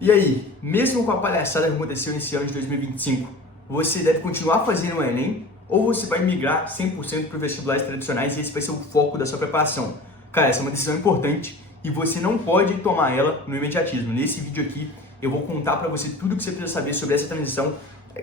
E aí, mesmo com a palhaçada que aconteceu nesse ano de 2025, você deve continuar fazendo o Enem ou você vai migrar 100% para os vestibulares tradicionais e esse vai ser o foco da sua preparação? Cara, essa é uma decisão importante e você não pode tomar ela no imediatismo. Nesse vídeo aqui, eu vou contar para você tudo o que você precisa saber sobre essa transição,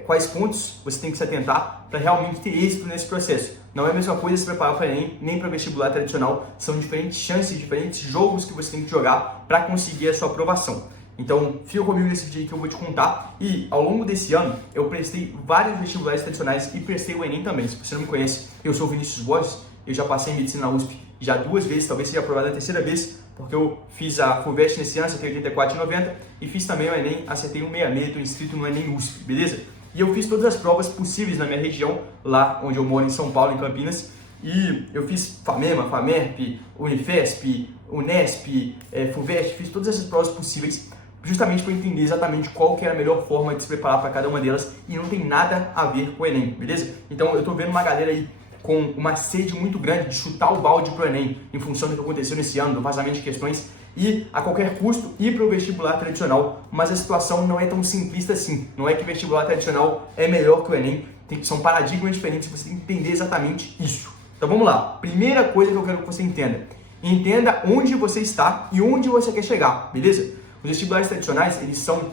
quais pontos você tem que se atentar para realmente ter êxito nesse processo. Não é a mesma coisa se preparar para o Enem, nem para vestibular tradicional, são diferentes chances, diferentes jogos que você tem que jogar para conseguir a sua aprovação. Então, fica comigo nesse vídeo aí que eu vou te contar. E ao longo desse ano, eu prestei vários vestibulares tradicionais e prestei o Enem também. Se você não me conhece, eu sou o Vinícius Borges, eu já passei em medicina na USP já 2 vezes, talvez seja aprovado a 3ª vez, porque eu fiz a FUVEST nesse ano, acertei 84,90 e fiz também o Enem, acertei 166, estou inscrito no Enem USP, beleza? E eu fiz todas as provas possíveis na minha região, lá onde eu moro em São Paulo, em Campinas. E eu fiz FAMEMA, FAMERP, Unifesp, Unesp, FUVEST, fiz todas essas provas possíveis, justamente para entender exatamente qual que era a melhor forma de se preparar para cada uma delas e não tem nada a ver com o Enem, beleza? Então eu estou vendo uma galera aí com uma sede muito grande de chutar o balde pro Enem em função do que aconteceu nesse ano, do vazamento de questões e a qualquer custo ir para o vestibular tradicional, mas a situação não é tão simplista assim. Não é que o vestibular tradicional é melhor que o Enem, são paradigmas diferentes, você tem que entender exatamente isso. Então vamos lá, primeira coisa que eu quero que você entenda. Entenda onde você está e onde você quer chegar, beleza? Os vestibulares tradicionais, eles são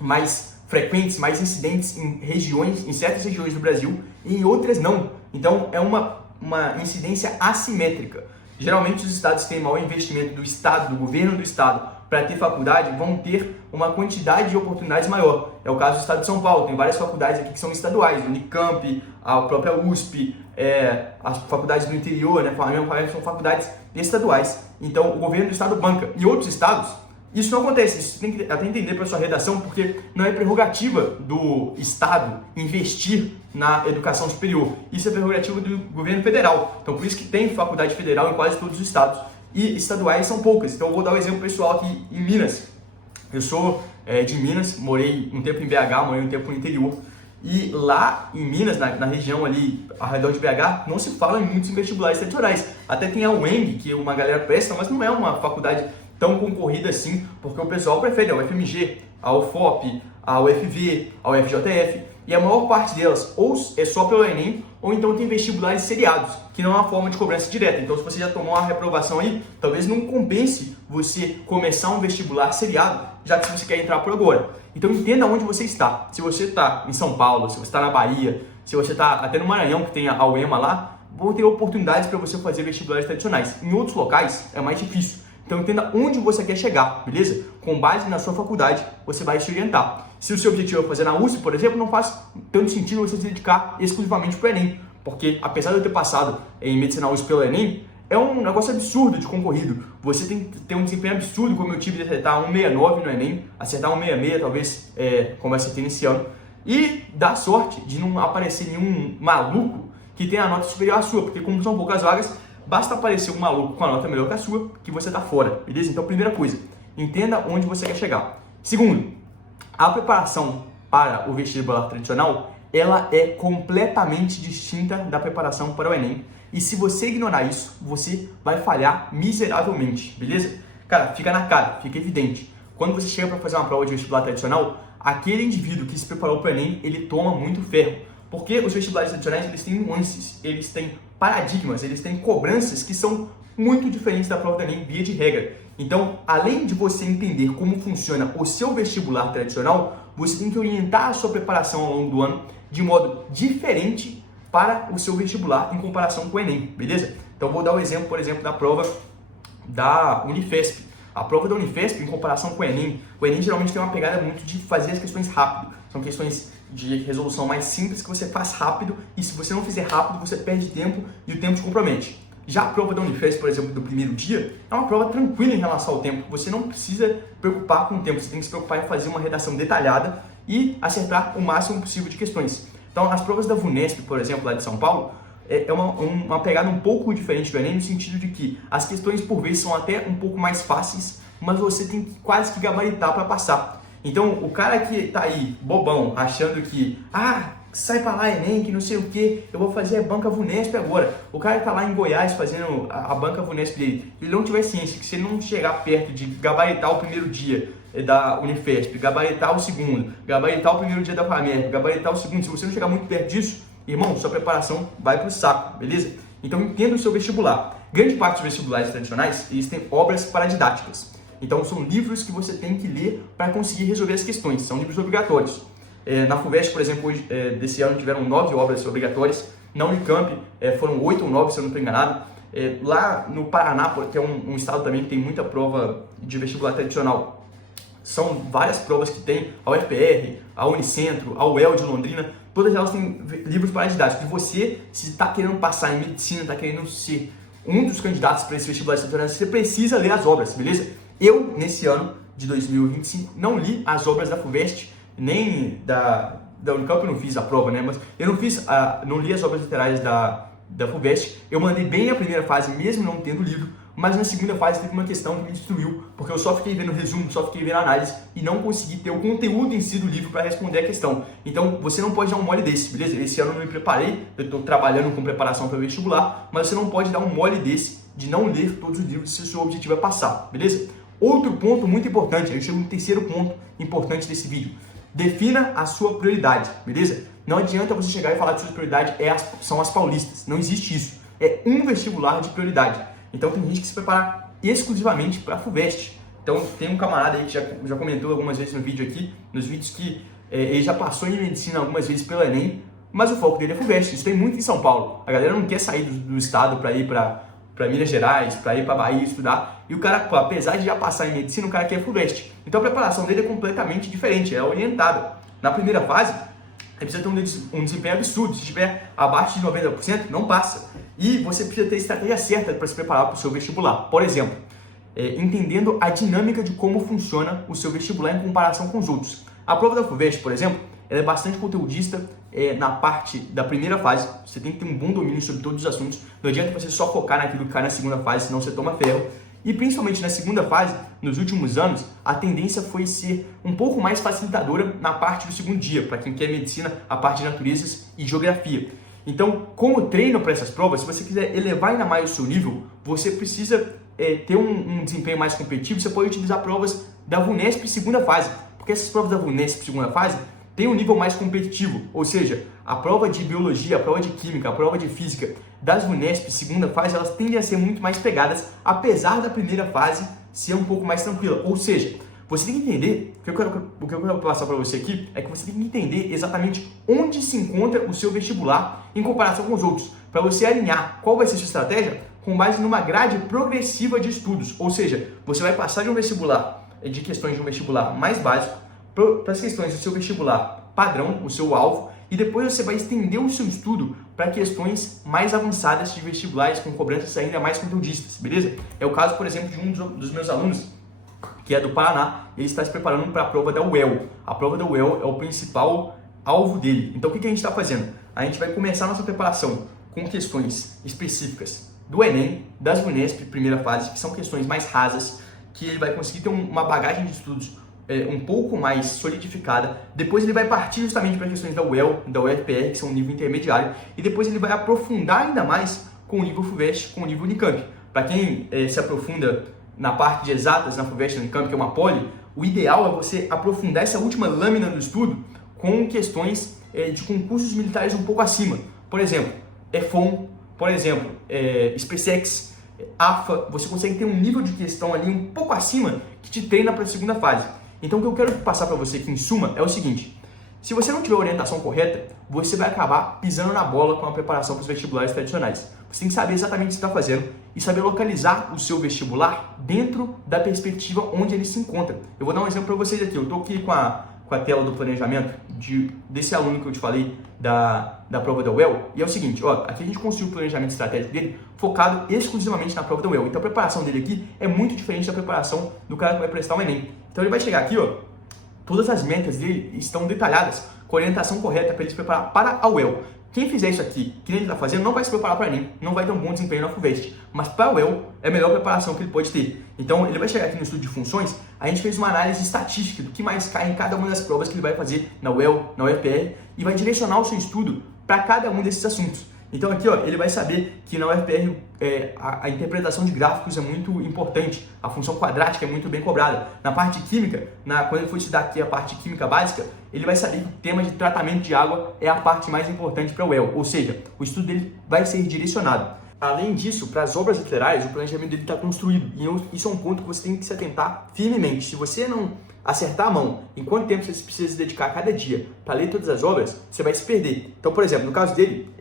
mais frequentes, mais incidentes em regiões, em certas regiões do Brasil e em outras não. Então, é uma incidência assimétrica. Geralmente, os estados que têm maior investimento do estado, do governo do estado, para ter faculdade, vão ter uma quantidade de oportunidades maior. É o caso do estado de São Paulo, tem várias faculdades aqui que são estaduais, Unicamp, a própria USP, as faculdades do interior, né, são faculdades estaduais. Então, o governo do estado banca. E outros estados, isso não acontece, isso tem que até entender para sua redação, porque não é prerrogativa do Estado investir na educação superior. Isso é prerrogativa do governo federal. Então, por isso que tem faculdade federal em quase todos os estados. E estaduais são poucas. Então, eu vou dar um exemplo pessoal aqui em Minas. Eu sou de Minas, morei um tempo em BH, morei um tempo no interior. E lá em Minas, na região ali, ao redor de BH, não se fala em muitos vestibulares tradicionais. Até tem a UENG, que uma galera presta, mas não é uma faculdade tão concorrida assim, porque o pessoal prefere a UFMG, a UFOP, a UFV, a UFJF, e a maior parte delas ou é só pelo Enem, ou então tem vestibulares seriados, que não é uma forma de cobrança direta. Então, se você já tomou uma reprovação aí, talvez não compense você começar um vestibular seriado, já que você quer entrar por agora. Então, entenda onde você está. Se você está em São Paulo, se você está na Bahia, se você está até no Maranhão, que tem a UEMA lá, vão ter oportunidades para você fazer vestibulares tradicionais. Em outros locais, é mais difícil. Então entenda onde você quer chegar, beleza? Com base na sua faculdade, você vai se orientar. Se o seu objetivo é fazer na USP, por exemplo, não faz tanto sentido você se dedicar exclusivamente para o Enem. Porque apesar de eu ter passado em medicina na USP pelo Enem, é um negócio absurdo de concorrido. Você tem que ter um desempenho absurdo, como eu tive de acertar 169 no Enem, acertar 166 talvez, como eu acertei nesse ano. E dar sorte de não aparecer nenhum maluco que tenha a nota superior à sua, porque como são poucas vagas, basta aparecer um maluco com a nota melhor que a sua, que você está fora, beleza? Então, primeira coisa, entenda onde você quer chegar. Segundo, a preparação para o vestibular tradicional, ela é completamente distinta da preparação para o Enem. E se você ignorar isso, você vai falhar miseravelmente, beleza? Cara, fica na cara, fica evidente. Quando você chega para fazer uma prova de vestibular tradicional, aquele indivíduo que se preparou para o Enem, ele toma muito ferro. Porque os vestibulares tradicionais, eles têm nuances, eles têm paradigmas, eles têm cobranças que são muito diferentes da prova do Enem, via de regra. Então, além de você entender como funciona o seu vestibular tradicional, você tem que orientar a sua preparação ao longo do ano de modo diferente para o seu vestibular em comparação com o Enem, beleza? Então, vou dar o exemplo, por exemplo, da prova da Unifesp. A prova da Unifesp, em comparação com o Enem geralmente tem uma pegada muito de fazer as questões rápido. São questões de resolução mais simples que você faz rápido e se você não fizer rápido, você perde tempo e o tempo te compromete. Já a prova da Unifesp, por exemplo, do primeiro dia, é uma prova tranquila em relação ao tempo. Você não precisa preocupar com o tempo, você tem que se preocupar em fazer uma redação detalhada e acertar o máximo possível de questões. Então, as provas da VUNESP, por exemplo, lá de São Paulo, é uma pegada um pouco diferente do Enem, no sentido de que as questões, por vezes, são até um pouco mais fáceis, mas você tem que quase que gabaritar para passar. Então, o cara que tá aí, bobão, achando que, sai pra lá, Enem, que não sei o que, eu vou fazer a banca VUNESP agora. O cara que tá lá em Goiás fazendo a banca VUNESP dele, ele não tiver ciência que se ele não chegar perto de gabaritar o primeiro dia, da Unifesp, gabaritar o segundo, gabaritar o primeiro dia da FAMERP, gabaritar o segundo. Se você não chegar muito perto disso, irmão, sua preparação vai pro saco, beleza? Então entenda o seu vestibular. Grande parte dos vestibulares tradicionais, eles têm obras paradidáticas. Então são livros que você tem que ler para conseguir resolver as questões, são livros obrigatórios. Na FUVEST, por exemplo, hoje, desse ano tiveram 9 obras obrigatórias. Na Unicamp foram 8 ou 9, se eu não estou enganado. Lá no Paraná, que é um estado também que tem muita prova de vestibular tradicional, são várias provas que tem, a UFPR, a Unicentro, a UEL de Londrina, todas elas têm livros paradidáticos. E você, se está querendo passar em medicina, está querendo ser um dos candidatos para esse vestibular tradicional, você precisa ler as obras, beleza? Eu, nesse ano de 2025, não li as obras da FUVEST, nem da Unicamp. Eu não fiz a prova, né? Mas eu não li as obras literárias da FUVEST. Eu mandei bem na primeira fase, mesmo não tendo lido, mas na segunda fase teve uma questão que me destruiu, porque eu só fiquei vendo o resumo, só fiquei vendo a análise e não consegui ter o conteúdo em si do livro para responder a questão. então você não pode dar um mole desse, beleza? Esse ano eu não me preparei, eu estou trabalhando com preparação para vestibular, mas você não pode dar um mole desse de não ler todos os livros se o seu objetivo é passar, beleza? Outro ponto muito importante, eu chego no terceiro ponto importante desse vídeo. Defina a sua prioridade, beleza? Não adianta você chegar e falar que sua prioridade são as paulistas. Não existe isso. É um vestibular de prioridade. Então tem gente que se prepara exclusivamente para a FUVEST. Então tem um camarada aí que já comentou algumas vezes no vídeo aqui, nos vídeos que ele já passou em medicina algumas vezes pelo Enem, mas o foco dele é FUVEST. Isso tem muito em São Paulo. A galera não quer sair do estado para ir para Minas Gerais, para ir para Bahia estudar. E o cara, pô, apesar de já passar em medicina, o cara quer FUVEST. Então a preparação dele é completamente diferente, é orientada. Na primeira fase, ele precisa ter um desempenho absurdo. Se estiver abaixo de 90%, não passa. E você precisa ter a estratégia certa para se preparar para o seu vestibular. Por exemplo, entendendo a dinâmica de como funciona o seu vestibular em comparação com os outros. A prova da FUVEST, por exemplo, ela é bastante conteudista na parte da primeira fase. Você tem que ter um bom domínio sobre todos os assuntos. Não adianta você só focar naquilo que cai na segunda fase, senão você toma ferro. E principalmente na segunda fase, nos últimos anos, a tendência foi ser um pouco mais facilitadora na parte do segundo dia, para quem quer medicina, a parte de naturezas e geografia. Então, como treino para essas provas, se você quiser elevar ainda mais o seu nível, você precisa ter um desempenho mais competitivo. Você pode utilizar provas da VUNESP segunda fase, porque essas provas da VUNESP segunda fase têm um nível mais competitivo, ou seja, a prova de biologia, a prova de química, a prova de física das VUNESP segunda fase, elas tendem a ser muito mais pegadas, apesar da primeira fase ser um pouco mais tranquila. Ou seja, você tem que entender, o que eu quero passar para você aqui é que você tem que entender exatamente onde se encontra o seu vestibular em comparação com os outros, para você alinhar qual vai ser a sua estratégia com base numa grade progressiva de estudos. Ou seja, você vai passar de um vestibular, de questões de um vestibular mais básico, para as questões do seu vestibular padrão, o seu alvo, e depois você vai estender o seu estudo para questões mais avançadas de vestibulares com cobranças ainda mais conteudistas, beleza? É o caso, por exemplo, de um dos meus alunos, que é do Paraná. Ele está se preparando para a prova da UEL. A prova da UEL é o principal alvo dele. Então o que a gente está fazendo? A gente vai começar a nossa preparação com questões específicas do Enem, das VUNESP, primeira fase, que são questões mais rasas, que ele vai conseguir ter uma bagagem de estudos um pouco mais solidificada. Depois ele vai partir justamente para questões da UEL, da UFPR, que são um nível intermediário, e depois ele vai aprofundar ainda mais com o nível FUVEST, com o nível Unicamp. Para quem se aprofunda na parte de exatas, na FUVEST, na Unicamp, que é uma poli, o ideal é você aprofundar essa última lâmina do estudo com questões de concursos militares um pouco acima. Por exemplo, EFON, por exemplo, SpaceX, AFA, você consegue ter um nível de questão ali um pouco acima que te treina para a segunda fase. Então o que eu quero passar para você aqui em suma é o seguinte: se você não tiver a orientação correta, você vai acabar pisando na bola com a preparação para os vestibulares tradicionais. Você tem que saber exatamente o que você está fazendo e saber localizar o seu vestibular dentro da perspectiva onde ele se encontra. Eu vou dar um exemplo para vocês aqui. Eu estou aqui com a tela do planejamento desse aluno que eu te falei da prova da UEL, e é o seguinte, ó, aqui a gente construiu o planejamento estratégico dele focado exclusivamente na prova da UEL. Então a preparação dele aqui é muito diferente da preparação do cara que vai prestar o Enem. Então ele vai chegar aqui, ó, todas as metas dele estão detalhadas com a orientação correta para ele se preparar para a UEL. Quem fizer isso aqui, que ele está fazendo, não vai se preparar para o Enem, não vai ter um bom desempenho na FUVEST, mas para a UEL é a melhor preparação que ele pode ter. Então ele vai chegar aqui no estudo de funções, a gente fez uma análise estatística do que mais cai em cada uma das provas que ele vai fazer na UEL, na UFPR, e vai direcionar o seu estudo para cada um desses assuntos. Então aqui, ó, ele vai saber que na UFPR a interpretação de gráficos é muito importante, a função quadrática é muito bem cobrada. Na parte química, quando ele for estudar aqui a parte química básica, ele vai saber que o tema de tratamento de água é a parte mais importante para o UEL, ou seja, o estudo dele vai ser direcionado. Além disso, para as obras literárias, o planejamento dele está construído, e isso é um ponto que você tem que se atentar firmemente. Se você não acertar a mão em quanto tempo você precisa se dedicar a cada dia para ler todas as obras, você vai se perder. Então, por exemplo, no caso dele,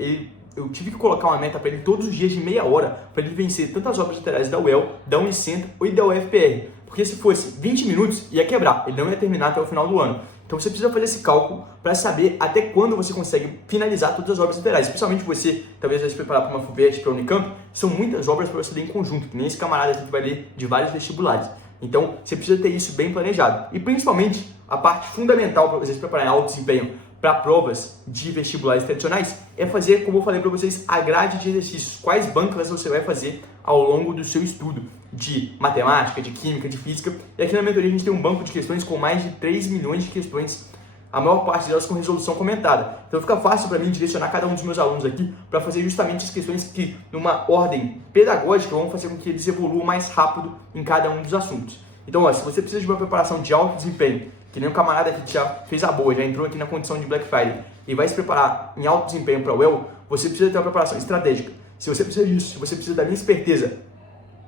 eu tive que colocar uma meta para ele todos os dias de meia hora para ele vencer tanto as obras literárias da UEL, da Unicentro ou da UFPR. Porque se fosse 20 minutos, ia quebrar, ele não ia terminar até o final do ano. Então você precisa fazer esse cálculo para saber até quando você consegue finalizar todas as obras literárias. Especialmente você, talvez vai se preparar para uma FUVEST, para a Unicamp, são muitas obras para você ler em conjunto, que nem esse camarada aqui que vai ler de vários vestibulares. Então você precisa ter isso bem planejado. E principalmente a parte fundamental para você se preparar em alto desempenho para provas de vestibulares tradicionais é fazer, como eu falei para vocês, a grade de exercícios. Quais bancas você vai fazer ao longo do seu estudo de matemática, de química, de física. E aqui na mentoria a gente tem um banco de questões com mais de 3 milhões de questões, a maior parte delas com resolução comentada. Então fica fácil para mim direcionar cada um dos meus alunos aqui para fazer justamente as questões que, numa ordem pedagógica, vão fazer com que eles evoluam mais rápido em cada um dos assuntos. Então, ó, se você precisa de uma preparação de alto desempenho, que nem um camarada que já fez a boa, já entrou aqui na condição de Black Friday e vai se preparar em alto desempenho para o UEL, você precisa ter uma preparação estratégica. Se você precisa disso, se você precisa da minha esperteza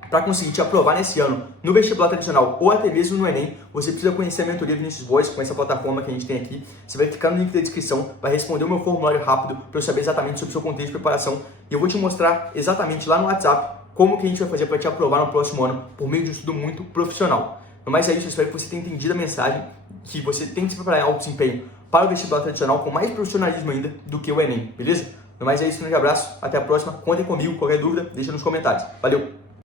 para conseguir te aprovar nesse ano no vestibular tradicional ou até mesmo no Enem, você precisa conhecer a mentoria Vinícius Voice com essa plataforma que a gente tem aqui. Você vai clicar no link da descrição, vai responder o meu formulário rápido para eu saber exatamente sobre o seu contexto de preparação e eu vou te mostrar exatamente lá no WhatsApp como que a gente vai fazer para te aprovar no próximo ano por meio de um estudo muito profissional. Mas é isso, eu espero que você tenha entendido a mensagem, que você tem que se preparar em alto desempenho para o vestibular tradicional com mais profissionalismo ainda do que o Enem, beleza? Mas é isso, um grande abraço, até a próxima, contem comigo, qualquer dúvida, deixa nos comentários. Valeu!